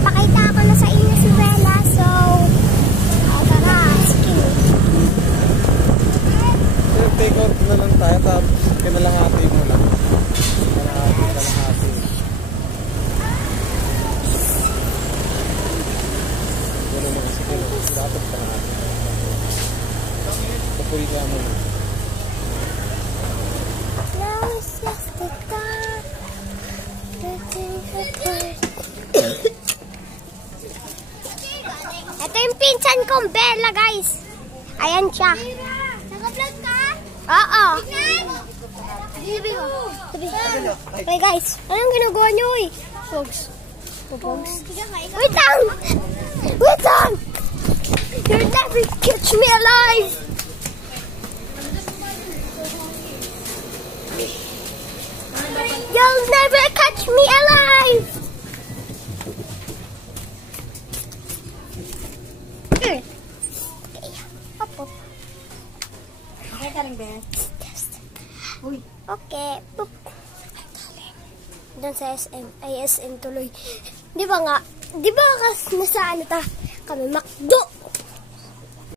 Pakita ko na sa inyo si Bella. So, tara, sige. Take out na lang tayo, tapos kinalahati mo lang. Kalahati. Gano'n mo kasi dapat kalahati. Tapoy ka mo. Now it's just the dark. Ito yung pinsan kong Bella, guys. Ayan siya. Naka-vlog ka? Oo. Okay, guys. Anong ginagawa niyo, eh? Pogs. Wait lang! Wait lang! You'll never catch me alive! You'll never catch me alive! Okay. Up, up. Okay ka rin, Bear? Uy. Okay. Boop. Doon sa SM. Ay, SM tuloy. Di ba nga? Di ba nasa ano ta? Kami McDo.